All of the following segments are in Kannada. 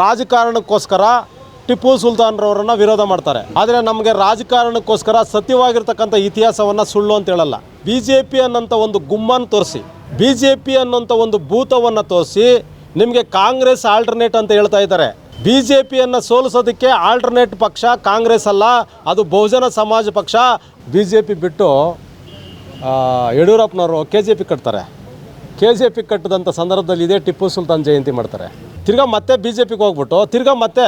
ರಾಜಕಾರಣಕ್ಕೋಸ್ಕರ ಟಿಪ್ಪು ಸುಲ್ತಾನ್ರವರನ್ನ ವಿರೋಧ ಮಾಡ್ತಾರೆ. ಆದರೆ ನಮಗೆ ರಾಜಕಾರಣಕ್ಕೋಸ್ಕರ ಸತ್ಯವಾಗಿರ್ತಕ್ಕಂಥ ಇತಿಹಾಸವನ್ನು ಸುಳ್ಳು ಅಂತ ಹೇಳಲ್ಲ. ಬಿ ಜೆ ಪಿ ಅನ್ನೋಂಥ ಒಂದು ಗುಮ್ಮನ್ನು ತೋರಿಸಿ ಬಿ ಜೆ ಪಿ ಅನ್ನೋಂಥ ಒಂದು ಭೂತವನ್ನು ತೋರಿಸಿ ನಿಮಗೆ ಕಾಂಗ್ರೆಸ್ ಆಲ್ಟರ್ನೇಟ್ ಅಂತ ಹೇಳ್ತಾ ಇದ್ದಾರೆ. ಬಿ ಜೆ ಪಿಯನ್ನು ಸೋಲಿಸೋದಕ್ಕೆ ಆಲ್ಟರ್ನೇಟ್ ಪಕ್ಷ ಕಾಂಗ್ರೆಸ್ ಅಲ್ಲ, ಅದು ಬಹುಜನ ಸಮಾಜ ಪಕ್ಷ. ಬಿ ಜೆ ಪಿ ಬಿಟ್ಟು ಯಡಿಯೂರಪ್ಪನವರು ಕೆ ಜೆ ಪಿ ಕಟ್ತಾರೆ. ಕೆ ಜೆ ಪಿ ಕಟ್ಟಿದಂಥ ಸಂದರ್ಭದಲ್ಲಿ ಇದೇ ಟಿಪ್ಪು ಸುಲ್ತಾನ್ ಜಯಂತಿ ಮಾಡ್ತಾರೆ. ತಿರ್ಗಾ ಮತ್ತೆ ಬಿ ಜೆ ಪಿಗೆ ಹೋಗ್ಬಿಟ್ಟು ತಿರ್ಗಾ ಮತ್ತೆ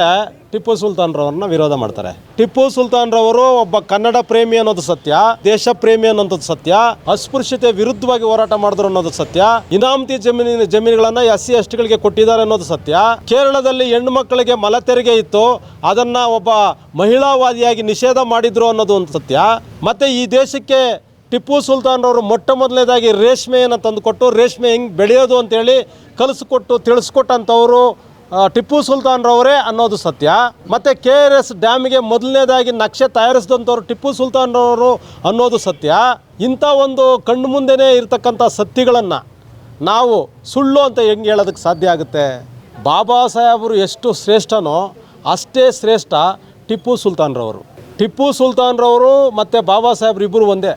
ಟಿಪ್ಪು ಸುಲ್ತಾನ್ರವ್ರನ್ನ ವಿರೋಧ ಮಾಡ್ತಾರೆ. ಟಿಪ್ಪು ಸುಲ್ತಾನ್ರವರು ಒಬ್ಬ ಕನ್ನಡ ಪ್ರೇಮಿ ಅನ್ನೋದು ಸತ್ಯ, ದೇಶ ಪ್ರೇಮಿ ಅನ್ನೋದು ಸತ್ಯ, ಅಸ್ಪೃಶ್ಯತೆ ವಿರುದ್ಧವಾಗಿ ಹೋರಾಟ ಮಾಡಿದ್ರು ಅನ್ನೋದು ಸತ್ಯ, ಇನಾಮತಿ ಜಮೀನಿನ ಜಮೀನುಗಳನ್ನ ಎಸ್ ಸಿ ಎಸ್ ಕೊಟ್ಟಿದ್ದಾರೆ ಅನ್ನೋದು ಸತ್ಯ, ಕೇರಳದಲ್ಲಿ ಹೆಣ್ಣು ಮಕ್ಕಳಿಗೆ ಮಲ ತೆರಿಗೆ ಇತ್ತು, ಅದನ್ನ ಒಬ್ಬ ಮಹಿಳಾವಾದಿಯಾಗಿ ನಿಷೇಧ ಮಾಡಿದ್ರು ಅನ್ನೋದು ಒಂದು ಸತ್ಯ, ಮತ್ತೆ ಈ ದೇಶಕ್ಕೆ ಟಿಪ್ಪು ಸುಲ್ತಾನ್ರವರು ಮೊಟ್ಟ ಮೊದಲನೇದಾಗಿ ರೇಷ್ಮೆಯನ್ನು ತಂದುಕೊಟ್ಟು ರೇಷ್ಮೆ ಹೆಂಗೆ ಬೆಳೆಯೋದು ಅಂತೇಳಿ ಕಲಿಸ್ಕೊಟ್ಟು, ತಿಳಿಸ್ಕೊಟ್ಟಂಥವರು ಟಿಪ್ಪು ಸುಲ್ತಾನ್ರವರೇ ಅನ್ನೋದು ಸತ್ಯ. ಮತ್ತು ಕೆ ಆರ್ ಎಸ್ ಡ್ಯಾಮ್ಗೆ ಮೊದಲನೇದಾಗಿ ನಕ್ಷೆ ತಯಾರಿಸಿದಂಥವ್ರು ಟಿಪ್ಪು ಸುಲ್ತಾನ್ರವರು ಅನ್ನೋದು ಸತ್ಯ. ಇಂಥ ಒಂದು ಕಣ್ಣು ಮುಂದೆನೇ ಇರತಕ್ಕಂಥ ಸತ್ಯಗಳನ್ನು ನಾವು ಸುಳ್ಳು ಅಂತ ಹೆಂಗೆ ಹೇಳೋದಕ್ಕೆ ಸಾಧ್ಯ ಆಗುತ್ತೆ? ಬಾಬಾ ಸಾಹೇಬರು ಎಷ್ಟು ಶ್ರೇಷ್ಠನೋ ಅಷ್ಟೇ ಶ್ರೇಷ್ಠ ಟಿಪ್ಪು ಸುಲ್ತಾನ್ರವರು. ಟಿಪ್ಪು ಸುಲ್ತಾನ್ರವರು ಮತ್ತು ಬಾಬಾ ಸಾಹೇಬ್ರು ಇಬ್ಬರು ಒಂದೇ.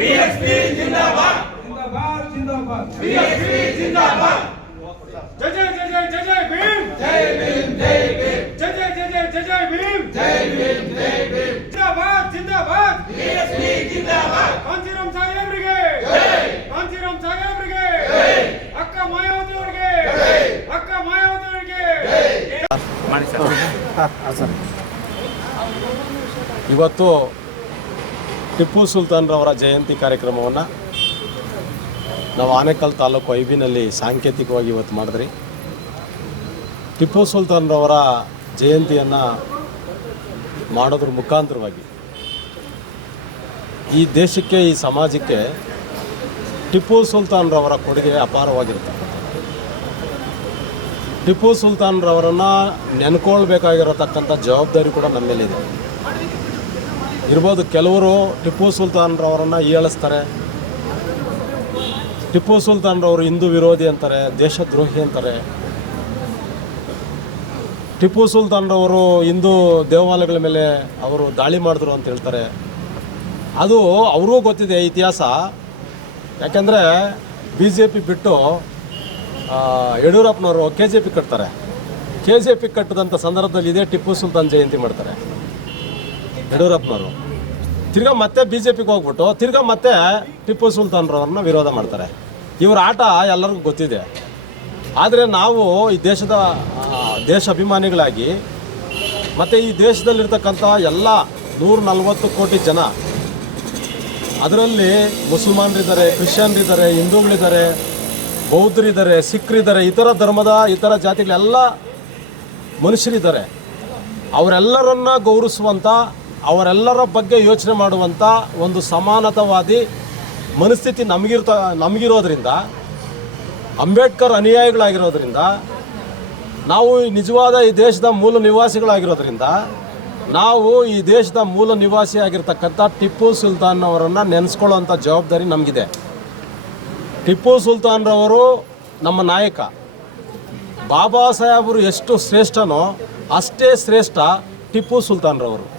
ಬಿಎಸ್ಪಿ ಜಿಂದಾಬಾದ್. ಜಿಂದಾಬಾದ್ ಜಿಂದಾಬಾದ್. ಬಿಎಸ್ಪಿ ಜಿಂದಾಬಾದ್. ಜೈ ಜೈ ಜೈ ಜೈ ಜೈ ಜೈ ಭೀಮ್. ಜೈ ಭೀಮ್ ಜೈ ಭೀಮ್. ಜೈ ಜೈ ಜೈ ಜೈ ಜೈ ಜೈ ಭೀಮ್. ಜೈ ಭೀಮ್ ಜೈ ಭೀಮ್. ಜಿಂದಾಬಾದ್ ಜಿಂದಾಬಾದ್. ಬಿಎಸ್ಪಿ ಜಿಂದಾಬಾದ್. ಕಾಂತಿರಾಮ್ ಸಾಹೇಬ್ರಿಗೆ ಜೈ. ಕಾಂತಿರಾಮ್ ಸಾಹೇಬ್ರಿಗೆ ಜೈ. ಅಕ್ಕ ಮಾಯಾವತಿ ಅವರಿಗೆ ಜೈ. ಅಕ್ಕ ಮಾಯಾವತಿ ಅವರಿಗೆ ಇವತ್ತು ಟಿಪ್ಪು ಸುಲ್ತಾನ್ರವರ ಜಯಂತಿ ಕಾರ್ಯಕ್ರಮವನ್ನು ನಾವು ಆನೇಕಲ್ ತಾಲೂಕು ಐಬಿನಲ್ಲಿ ಸಾಂಕೇತಿಕವಾಗಿ ಇವತ್ತು ಮಾಡಿದ್ರಿ. ಟಿಪ್ಪು ಸುಲ್ತಾನ್ರವರ ಜಯಂತಿಯನ್ನು ಮಾಡೋದ್ರ ಮುಖಾಂತರವಾಗಿ ಈ ದೇಶಕ್ಕೆ, ಈ ಸಮಾಜಕ್ಕೆ ಟಿಪ್ಪು ಸುಲ್ತಾನ್ರವರ ಕೊಡುಗೆ ಅಪಾರವಾಗಿರುತ್ತೆ. ಟಿಪ್ಪು ಸುಲ್ತಾನ್ರವರನ್ನು ನೆನ್ಕೊಳ್ಬೇಕಾಗಿರತಕ್ಕಂಥ ಜವಾಬ್ದಾರಿ ಕೂಡ ನಮ್ಮ ಮೇಲಿದೆ ಇರ್ಬೋದು ಕೆಲವರು ಟಿಪ್ಪು ಸುಲ್ತಾನ್ರವರನ್ನು ಏಳಿಸ್ತಾರೆ. ಟಿಪ್ಪು ಸುಲ್ತಾನ್ರವರು ಹಿಂದೂ ವಿರೋಧಿ ಅಂತಾರೆ, ದೇಶದ್ರೋಹಿ ಅಂತಾರೆ. ಟಿಪ್ಪು ಸುಲ್ತಾನ್ರವರು ಹಿಂದೂ ದೇವಾಲಯಗಳ ಮೇಲೆ ಅವರು ದಾಳಿ ಮಾಡಿದ್ರು ಅಂತ ಹೇಳ್ತಾರೆ. ಅದು ಅವರೂ ಗೊತ್ತಿದೆ ಇತಿಹಾಸ. ಯಾಕೆಂದರೆ ಬಿ ಜೆ ಪಿ ಬಿಟ್ಟು ಯಡಿಯೂರಪ್ಪನವರು ಕೆ ಜೆ ಪಿ ಕಟ್ತಾರೆ. ಕೆ ಜೆ ಪಿ ಕಟ್ಟಿದಂಥ ಸಂದರ್ಭದಲ್ಲಿ ಇದೇ ಟಿಪ್ಪು ಸುಲ್ತಾನ್ ಜಯಂತಿ ಮಾಡ್ತಾರೆ. ಯಡಿಯೂರಪ್ಪನವರು. ತಿರ್ಗಾ ಮತ್ತೆ ಬಿ ಜೆ ಪಿಗೆ ಹೋಗ್ಬಿಟ್ಟು ತಿರ್ಗಾ ಮತ್ತೆ ಟಿಪ್ಪು ಸುಲ್ತಾನ್ರವ್ರನ್ನ ವಿರೋಧ ಮಾಡ್ತಾರೆ. ಇವ್ರ ಆಟ ಎಲ್ಲರಿಗೂ ಗೊತ್ತಿದೆ. ಆದರೆ ನಾವು ಈ ದೇಶದ ದೇಶ ಅಭಿಮಾನಿಗಳಾಗಿ ಮತ್ತು ಈ ದೇಶದಲ್ಲಿರ್ತಕ್ಕಂಥ ಎಲ್ಲ ನೂರ ನಲ್ವತ್ತು ಕೋಟಿ ಜನ ಅದರಲ್ಲಿ ಮುಸಲ್ಮಾನರಿದ್ದಾರೆ, ಕ್ರಿಶ್ಚಿಯನ್ರಿದ್ದಾರೆ, ಹಿಂದೂಗಳಿದ್ದಾರೆ, ಬೌದ್ಧರಿದ್ದಾರೆ, ಸಿಖ್ರಿದ್ದಾರೆ, ಇತರ ಧರ್ಮದ, ಇತರ ಜಾತಿಗಳೆಲ್ಲ ಮನುಷ್ಯರಿದ್ದಾರೆ. ಅವರೆಲ್ಲರನ್ನ ಗೌರವಿಸುವಂಥ ಅವರೆಲ್ಲರ ಬಗ್ಗೆ ಯೋಚನೆ ಮಾಡುವಂಥ ಒಂದು ಸಮಾನತವಾದಿ ಮನಸ್ಥಿತಿ ನಮಗಿರ್ತ ನಮಗಿರೋದ್ರಿಂದ, ಅಂಬೇಡ್ಕರ್ ಅನುಯಾಯಿಗಳಾಗಿರೋದ್ರಿಂದ, ನಾವು ನಿಜವಾದ ಈ ದೇಶದ ಮೂಲ ನಿವಾಸಿಗಳಾಗಿರೋದ್ರಿಂದ, ನಾವು ಈ ದೇಶದ ಮೂಲ ನಿವಾಸಿ ಆಗಿರ್ತಕ್ಕಂಥ ಟಿಪ್ಪು ಸುಲ್ತಾನ್ ಅವರನ್ನು ನೆನೆಸ್ಕೊಳ್ಳೋಂಥ ಜವಾಬ್ದಾರಿ ನಮಗಿದೆ. ಟಿಪ್ಪು ಸುಲ್ತಾನ್ರವರು ನಮ್ಮ ನಾಯಕ. ಬಾಬಾ ಸಾಹೇಬರು ಎಷ್ಟು ಶ್ರೇಷ್ಠನೋ ಅಷ್ಟೇ ಶ್ರೇಷ್ಠ ಟಿಪ್ಪು ಸುಲ್ತಾನ್ರವರು.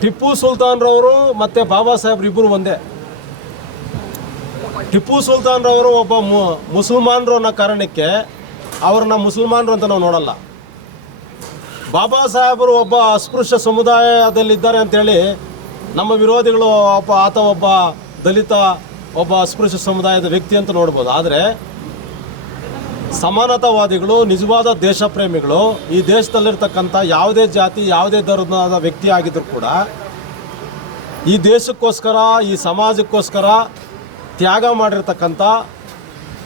ಟಿಪ್ಪು ಸುಲ್ತಾನ್ರವರು ಮತ್ತು ಬಾಬಾ ಸಾಹೇಬ್ರು ಇಬ್ಬರು ಒಂದೇ. ಟಿಪ್ಪು ಸುಲ್ತಾನ್ರವರು ಒಬ್ಬ ಮು ಮುಸಲ್ಮಾನರು ಅನ್ನೋ ಕಾರಣಕ್ಕೆ ಅವ್ರನ್ನ ಮುಸಲ್ಮಾನರು ಅಂತ ನಾವು ನೋಡಲ್ಲ. ಬಾಬಾ ಸಾಹೇಬರು ಒಬ್ಬ ಅಸ್ಪೃಶ್ಯ ಸಮುದಾಯದಲ್ಲಿದ್ದಾರೆ ಅಂತೇಳಿ ನಮ್ಮ ವಿರೋಧಿಗಳು ಒಬ್ಬ, ಆತ ಒಬ್ಬ ದಲಿತ, ಒಬ್ಬ ಅಸ್ಪೃಶ್ಯ ಸಮುದಾಯದ ವ್ಯಕ್ತಿ ಅಂತ ನೋಡ್ಬೋದು. ಆದರೆ ಸಮಾನತಾವಾದಿಗಳು, ನಿಜವಾದ ದೇಶ ಪ್ರೇಮಿಗಳು ಈ ದೇಶದಲ್ಲಿರ್ತಕ್ಕಂಥ ಯಾವುದೇ ಜಾತಿ, ಯಾವುದೇ ಧರ್ಮದ ವ್ಯಕ್ತಿ ಆಗಿದ್ರು ಕೂಡ ಈ ದೇಶಕ್ಕೋಸ್ಕರ, ಈ ಸಮಾಜಕ್ಕೋಸ್ಕರ ತ್ಯಾಗ ಮಾಡಿರ್ತಕ್ಕಂಥ,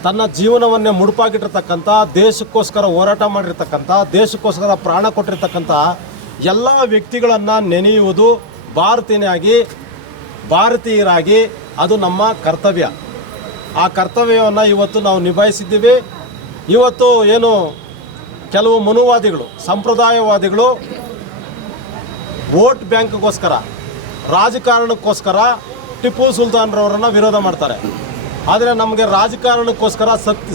ತನ್ನ ಜೀವನವನ್ನೇ ಮುಡುಪಾಗಿಟ್ಟಿರ್ತಕ್ಕಂಥ, ದೇಶಕ್ಕೋಸ್ಕರ ಹೋರಾಟ ಮಾಡಿರ್ತಕ್ಕಂಥ, ದೇಶಕ್ಕೋಸ್ಕರ ಪ್ರಾಣ ಕೊಟ್ಟಿರ್ತಕ್ಕಂಥ ಎಲ್ಲ ವ್ಯಕ್ತಿಗಳನ್ನು ನೆನೆಯುವುದು ಭಾರತೀಯನಾಗಿ, ಭಾರತೀಯರಾಗಿ ಅದು ನಮ್ಮ ಕರ್ತವ್ಯ. ಆ ಕರ್ತವ್ಯವನ್ನು ಇವತ್ತು ನಾವು ನಿಭಾಯಿಸಿದ್ದೀವಿ. ಇವತ್ತು ಏನು ಕೆಲವು ಮನುವಾದಿಗಳು, ಸಂಪ್ರದಾಯವಾದಿಗಳು ವೋಟ್ ಬ್ಯಾಂಕ್ಗೋಸ್ಕರ, ರಾಜಕಾರಣಕ್ಕೋಸ್ಕರ ಟಿಪ್ಪು ಸುಲ್ತಾನ್ರವರನ್ನು ವಿರೋಧ ಮಾಡ್ತಾರೆ. ಆದರೆ ನಮಗೆ ರಾಜಕಾರಣಕ್ಕೋಸ್ಕರ ಸತ್ಯ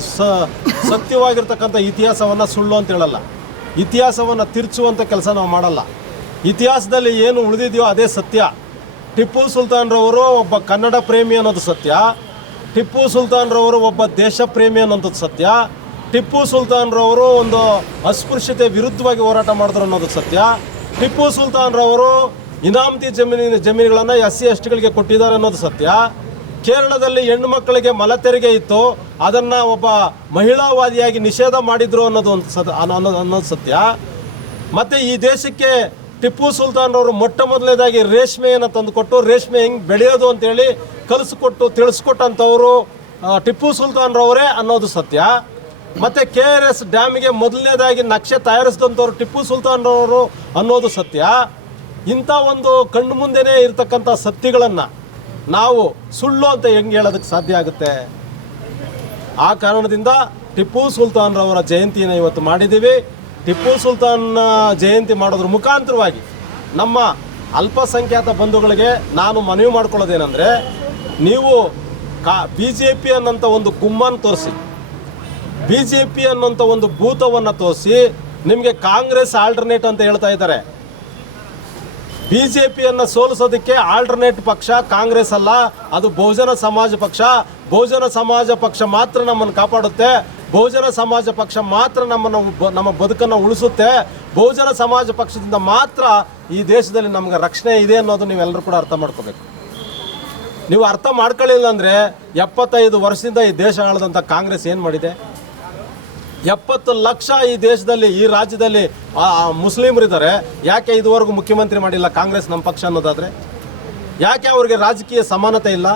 ಸತ್ಯವಾಗಿರ್ತಕ್ಕಂಥ ಇತಿಹಾಸವನ್ನು ಸುಳ್ಳು ಅಂತ ಹೇಳಲ್ಲ. ಇತಿಹಾಸವನ್ನು ತಿರ್ಚುವಂಥ ಕೆಲಸ ನಾವು ಮಾಡಲ್ಲ. ಇತಿಹಾಸದಲ್ಲಿ ಏನು ಉಳಿದಿದೆಯೋ ಅದೇ ಸತ್ಯ. ಟಿಪ್ಪು ಸುಲ್ತಾನ್ರವರು ಒಬ್ಬ ಕನ್ನಡ ಪ್ರೇಮಿ ಅನ್ನೋದು ಸತ್ಯ. ಟಿಪ್ಪು ಸುಲ್ತಾನ್ರವರು ಒಬ್ಬ ದೇಶ ಪ್ರೇಮಿ ಅನ್ನೋದು ಸತ್ಯ. ಟಿಪ್ಪು ಸುಲ್ತಾನ್ರವರು ಒಂದು ಅಸ್ಪೃಶ್ಯತೆ ವಿರುದ್ಧವಾಗಿ ಹೋರಾಟ ಮಾಡಿದ್ರು ಅನ್ನೋದು ಸತ್ಯ. ಟಿಪ್ಪು ಸುಲ್ತಾನ್ರವರು ಇನಾಮತಿ ಜಮೀನಿನ ಜಮೀನುಗಳನ್ನು ಎಸ್ ಸಿ ಎಸ್ ಟಿಗಳಿಗೆ ಕೊಟ್ಟಿದ್ದಾರೆ ಅನ್ನೋದು ಸತ್ಯ. ಕೇರಳದಲ್ಲಿ ಹೆಣ್ಣು ಮಕ್ಕಳಿಗೆ ಮಲತೆರಿಗೆ ಇತ್ತು. ಅದನ್ನು ಒಬ್ಬ ಮಹಿಳಾವಾದಿಯಾಗಿ ನಿಷೇಧ ಮಾಡಿದ್ರು ಅನ್ನೋದು ಒಂದು ಅನ್ನೋದು ಅನ್ನೋದು ಸತ್ಯ. ಮತ್ತು ಈ ದೇಶಕ್ಕೆ ಟಿಪ್ಪು ಸುಲ್ತಾನ್ರವರು ಮೊಟ್ಟ ಮೊದಲನೇದಾಗಿ ರೇಷ್ಮೆಯನ್ನು ತಂದುಕೊಟ್ಟು, ರೇಷ್ಮೆ ಹೆಂಗೆ ಬೆಳೆಯೋದು ಅಂತೇಳಿ ಕಲಿಸ್ಕೊಟ್ಟು, ತಿಳಿಸ್ಕೊಟ್ಟಂಥವರು ಟಿಪ್ಪು ಸುಲ್ತಾನ್ರವರೇ ಅನ್ನೋದು ಸತ್ಯ. ಮತ್ತು ಕೆ ಆರ್ ಎಸ್ ಡ್ಯಾಮಿಗೆ ಮೊದಲನೇದಾಗಿ ನಕ್ಷೆ ತಯಾರಿಸಿದಂಥವ್ರು ಟಿಪ್ಪು ಸುಲ್ತಾನ್ರವರು ಅನ್ನೋದು ಸತ್ಯ. ಇಂಥ ಒಂದು ಕಣ್ಣು ಮುಂದೆನೇ ಇರತಕ್ಕಂಥ ಸತ್ಯಗಳನ್ನು ನಾವು ಸುಳ್ಳು ಅಂತ ಹೆಂಗೆ ಹೇಳೋದಕ್ಕೆ ಸಾಧ್ಯ ಆಗುತ್ತೆ? ಆ ಕಾರಣದಿಂದ ಟಿಪ್ಪು ಸುಲ್ತಾನ್ರವರ ಜಯಂತಿಯನ್ನು ಇವತ್ತು ಮಾಡಿದ್ದೀವಿ. ಟಿಪ್ಪು ಸುಲ್ತಾನ್ ಜಯಂತಿ ಮಾಡೋದ್ರ ಮುಖಾಂತರವಾಗಿ ನಮ್ಮ ಅಲ್ಪಸಂಖ್ಯಾತ ಬಂಧುಗಳಿಗೆ ನಾನು ಮನವಿ ಮಾಡ್ಕೊಳ್ಳೋದೇನೆಂದರೆ, ನೀವು ಕಾ ಬಿ ಜೆ ಪಿ ಅನ್ನೋಂಥ ಒಂದು ಗುಮ್ಮನ್ನು ತೋರಿಸಿ. ಬಿ ಜೆ ಪಿ ಅನ್ನುವಂಥ ಒಂದು ಭೂತವನ್ನು ತೋರಿಸಿ ನಿಮಗೆ ಕಾಂಗ್ರೆಸ್ ಆಲ್ಟರ್ನೇಟ್ ಅಂತ ಹೇಳ್ತಾ ಇದ್ದಾರೆ. ಬಿ ಜೆ ಪಿಯನ್ನು ಸೋಲಿಸೋದಕ್ಕೆ ಆಲ್ಟರ್ನೇಟ್ ಪಕ್ಷ ಕಾಂಗ್ರೆಸ್ ಅಲ್ಲ, ಅದು ಬಹುಜನ ಸಮಾಜ ಪಕ್ಷ. ಬಹುಜನ ಸಮಾಜ ಪಕ್ಷ ಮಾತ್ರ ನಮ್ಮನ್ನು ಕಾಪಾಡುತ್ತೆ. ಬಹುಜನ ಸಮಾಜ ಪಕ್ಷ ಮಾತ್ರ ನಮ್ಮನ್ನು ನಮ್ಮ ಬದುಕನ್ನು ಉಳಿಸುತ್ತೆ. ಬಹುಜನ ಸಮಾಜ ಪಕ್ಷದಿಂದ ಮಾತ್ರ ಈ ದೇಶದಲ್ಲಿ ನಮಗೆ ರಕ್ಷಣೆ ಇದೆ ಅನ್ನೋದು ನೀವೆಲ್ಲರೂ ಕೂಡ ಅರ್ಥ ಮಾಡ್ಕೋಬೇಕು. ನೀವು ಅರ್ಥ ಮಾಡ್ಕೊಳ್ಳಿಲ್ಲ ಅಂದರೆ ಎಪ್ಪತ್ತೈದು ವರ್ಷದಿಂದ ಈ ದೇಶ ಆಳದಂಥ ಕಾಂಗ್ರೆಸ್ ಏನು ಮಾಡಿದೆ? ಎಪ್ಪತ್ತು ಲಕ್ಷ ಈ ದೇಶದಲ್ಲಿ, ಈ ರಾಜ್ಯದಲ್ಲಿ ಮುಸ್ಲಿಮರಿದ್ದಾರೆ. ಯಾಕೆ ಇದುವರೆಗೂ ಮುಖ್ಯಮಂತ್ರಿ ಮಾಡಿಲ್ಲ ಕಾಂಗ್ರೆಸ್ ನಮ್ಮ ಪಕ್ಷ ಅನ್ನೋದಾದರೆ? ಯಾಕೆ ಅವರಿಗೆ ರಾಜಕೀಯ ಸಮಾನತೆ ಇಲ್ಲ?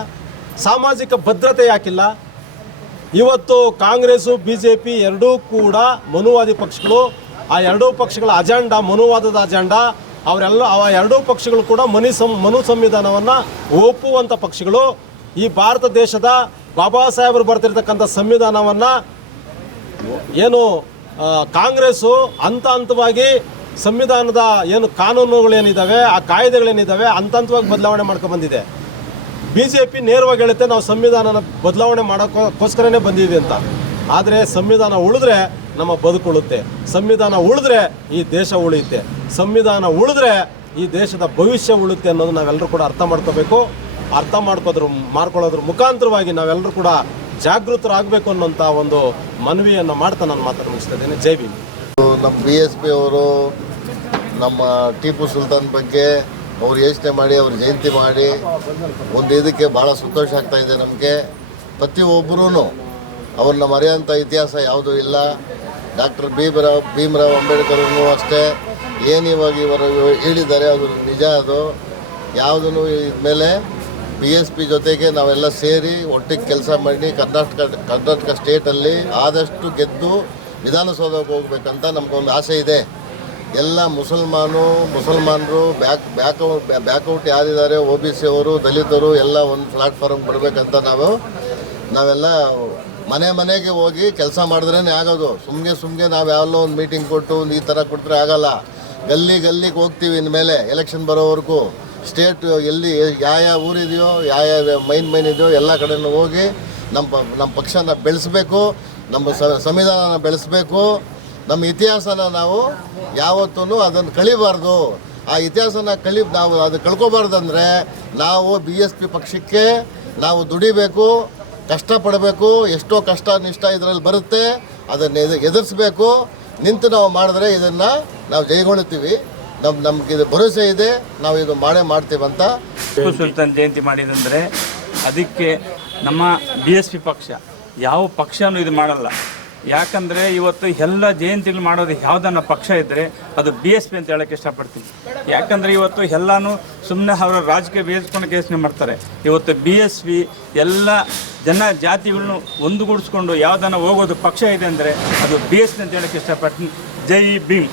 ಸಾಮಾಜಿಕ ಭದ್ರತೆ ಯಾಕಿಲ್ಲ? ಇವತ್ತು ಕಾಂಗ್ರೆಸ್ಸು ಬಿ ಜೆ ಪಿ ಎರಡೂ ಕೂಡ ಮನುವಾದಿ ಪಕ್ಷಗಳು, ಆ ಎರಡೂ ಪಕ್ಷಗಳ ಅಜೆಂಡಾ, ಮನುವಾದದ ಅಜೆಂಡಾ, ಅವರೆಲ್ಲ, ಆ ಎರಡೂ ಪಕ್ಷಗಳು ಕೂಡ ಮನಿ ಸಂ, ಮನು ಸಂವಿಧಾನವನ್ನು ಒಪ್ಪುವಂಥ ಪಕ್ಷಗಳು. ಈ ಭಾರತ ದೇಶದ ಬಾಬಾ ಸಾಹೇಬರು ಬರ್ತಿರ್ತಕ್ಕಂಥ ಸಂವಿಧಾನವನ್ನು ಏನು ಕಾಂಗ್ರೆಸ್ಸು ಹಂತ ಹಂತವಾಗಿ ಸಂವಿಧಾನದ ಏನು ಕಾನೂನುಗಳೇನಿದ್ದಾವೆ ಆ ಕಾಯ್ದೆಗಳೇನಿದ್ದಾವೆ ಹಂತ ಹಂತವಾಗಿ ಬದಲಾವಣೆ ಮಾಡ್ಕೊಂಡ್ಬಂದಿದೆ ಬಿ ಜೆ ಪಿ ನೇರವಾಗಿ ಹೇಳುತ್ತೆ, ನಾವು ಸಂವಿಧಾನನ ಬದಲಾವಣೆ ಮಾಡೋಕ್ಕೋಸ್ಕರನೇ ಬಂದಿದ್ವಿ ಅಂತ. ಆದರೆ ಸಂವಿಧಾನ ಉಳಿದ್ರೆ ನಮ್ಮ ಬದುಕುಳುತ್ತೆ. ಸಂವಿಧಾನ ಉಳಿದ್ರೆ ಈ ದೇಶ ಉಳಿಯುತ್ತೆ. ಸಂವಿಧಾನ ಉಳಿದ್ರೆ ಈ ದೇಶದ ಭವಿಷ್ಯ ಉಳುತ್ತೆ ಅನ್ನೋದು ನಾವೆಲ್ಲರೂ ಕೂಡ ಅರ್ಥ ಮಾಡ್ಕೋಬೇಕು. ಅರ್ಥ ಮಾಡ್ಕೋದ್ರ, ಮಾಡ್ಕೊಳ್ಳೋದ್ರ ಮುಖಾಂತರವಾಗಿ ನಾವೆಲ್ಲರೂ ಕೂಡ ಜಾಗೃತರಾಗಬೇಕು ಅನ್ನೋಂಥ ಒಂದು ಮನವಿಯನ್ನು ಮಾಡ್ತಾ ನಾನು ಮಾತಾಡ ಮುಗಿಸ್ತಾ ಇದ್ದೇನೆ ಜೈ ಭೀಮ್. ನಮ್ಮ ಬಿ ಎಸ್ ಪಿ ಅವರು, ನಮ್ಮ ಟಿಪ್ಪು ಸುಲ್ತಾನ್ ಬಗ್ಗೆ ಅವ್ರು ಯೋಚನೆ ಮಾಡಿ, ಅವ್ರ ಜಯಂತಿ ಮಾಡಿ ಒಂದು ಇದಕ್ಕೆ ಭಾಳ ಸಂತೋಷ ಆಗ್ತಾ ಇದೆ ನಮಗೆ. ಪ್ರತಿಯೊಬ್ಬರೂ ಅವ್ರನ್ನ ಮರೆಯೋಂಥ ಇತಿಹಾಸ ಯಾವುದೂ ಇಲ್ಲ. ಡಾಕ್ಟರ್ ಭೀಮರಾವ್ ಭೀಮರಾವ್ ಅಂಬೇಡ್ಕರ್ ಅಷ್ಟೇ ಏನು ಇವಾಗ ಇವರು ಹೇಳಿದ್ದಾರೆ, ಅದು ನಿಜ ಅದು. ಯಾವುದೂ ಇದ್ಮೇಲೆ ಬಿ ಎಸ್ ಪಿ ಜೊತೆಗೆ ನಾವೆಲ್ಲ ಸೇರಿ ಒಟ್ಟಿಗೆ ಕೆಲಸ ಮಾಡಿ ಕರ್ನಾಟಕ ಕರ್ನಾಟಕ ಸ್ಟೇಟಲ್ಲಿ ಆದಷ್ಟು ಗೆದ್ದು ವಿಧಾನಸೌಧಕ್ಕೆ ಹೋಗ್ಬೇಕಂತ ನಮಗೊಂದು ಆಸೆ ಇದೆ. ಎಲ್ಲ ಮುಸಲ್ಮಾನು, ಮುಸಲ್ಮಾನರು ಬ್ಯಾಕ್ ಬ್ಯಾಕ್ ಬ್ಯಾಕ್ಔಟ್ ಯಾರಿದ್ದಾರೆ ಒ ಬಿ ಸಿ ಅವರು, ದಲಿತರು, ಎಲ್ಲ ಒಂದು ಪ್ಲಾಟ್ಫಾರ್ಮ್ ಕೊಡಬೇಕಂತ ನಾವು, ನಾವೆಲ್ಲ ಮನೆ ಮನೆಗೆ ಹೋಗಿ ಕೆಲಸ ಮಾಡಿದ್ರೇ ಆಗೋದು. ಸುಮ್ಮನೆ ಸುಮ್ಮನೆ ನಾವು ಯಾವಲ್ಲೋ ಒಂದು ಮೀಟಿಂಗ್ ಕೊಟ್ಟು ಈ ಥರ ಕೊಟ್ಟರೆ ಆಗಲ್ಲ. ಗಲ್ಲಿ ಗಲ್ಲಿಗೆ ಹೋಗ್ತೀವಿ ಇನ್ಮೇಲೆ ಎಲೆಕ್ಷನ್ ಬರೋವರೆಗೂ. ಸ್ಟೇಟ್ ಎಲ್ಲಿ ಯಾವ ಯಾವ ಊರಿದೆಯೋ, ಯಾವ ಯಾವ ಮೈನ್ ಮೈನ್ ಇದೆಯೋ ಎಲ್ಲ ಕಡೆನೂ ಹೋಗಿ ನಮ್ಮ ನಮ್ಮ ಪಕ್ಷನ ಬೆಳೆಸಬೇಕು, ನಮ್ಮ ಸಂವಿಧಾನನ ಬೆಳೆಸಬೇಕು. ನಮ್ಮ ಇತಿಹಾಸನ ನಾವು ಯಾವತ್ತೂ ಅದನ್ನು ಕಳಿಬಾರ್ದು. ಆ ಇತಿಹಾಸನ ಕಳಿ, ನಾವು ಅದು ಕಳ್ಕೊಬಾರ್ದಂದ್ರೆ ನಾವು ಬಿ ಎಸ್ ಪಿ ಪಕ್ಷಕ್ಕೆ ನಾವು ದುಡಿಬೇಕು, ಕಷ್ಟಪಡಬೇಕು, ಎಷ್ಟೋ ಕಷ್ಟ ನಿಷ್ಠ ಇದರಲ್ಲಿ ಬರುತ್ತೆ, ಅದನ್ನು ಎದು, ಎದುರಿಸ್ಬೇಕು. ನಿಂತು ನಾವು ಮಾಡಿದ್ರೆ ಇದನ್ನು ನಾವು ಜೈಗೊಳ್ಳುತ್ತೀವಿ ನಮ್ಮ ನಮ್ಗೆ ಇದು ಭರವಸೆ ಇದೆ, ನಾವು ಇದು ಮಾಡೇ ಮಾಡ್ತೀವಂತ ಟಿಪ್ಪು ಸುಲ್ತಾನ್ ಜಯಂತಿ ಮಾಡಿದಂದರೆ ಅದಕ್ಕೆ ನಮ್ಮ ಬಿ ಎಸ್ ಪಿ ಪಕ್ಷ ಯಾವ ಪಕ್ಷನೂ ಇದು ಮಾಡಲ್ಲ. ಯಾಕಂದ್ರೆ ಇವತ್ತು ಎಲ್ಲ ಜಯಂತಿಗಳು ಮಾಡೋದು ಯಾವ್ದನ್ನ ಪಕ್ಷ ಇದ್ದರೆ ಅದು ಬಿ ಎಸ್ ಪಿ ಅಂತ ಹೇಳಕ್ಕೆ ಇಷ್ಟಪಡ್ತೀನಿ. ಯಾಕಂದ್ರೆ ಇವತ್ತು ಎಲ್ಲಾನು ಸುಮ್ಮನೆ ಅವರ ರಾಜಕೀಯ ಬೇಯಿಸ್ಕೊಂಡು ಯೋಚನೆ ಮಾಡ್ತಾರೆ. ಇವತ್ತು ಬಿ ಎಸ್ ಪಿ ಎಲ್ಲ ಜನ ಜಾತಿಗಳನ್ನು ಒಂದುಗೂಡಿಸ್ಕೊಂಡು ಯಾವ್ದನ್ನ ಹೋಗೋದು ಪಕ್ಷ ಇದೆ ಅಂದರೆ ಅದು ಬಿ ಎಸ್ ಪಿ ಅಂತ ಹೇಳಕ್ಕೆ ಇಷ್ಟಪಡ್ತೀನಿ. ಜೈ ಭೀಮ್.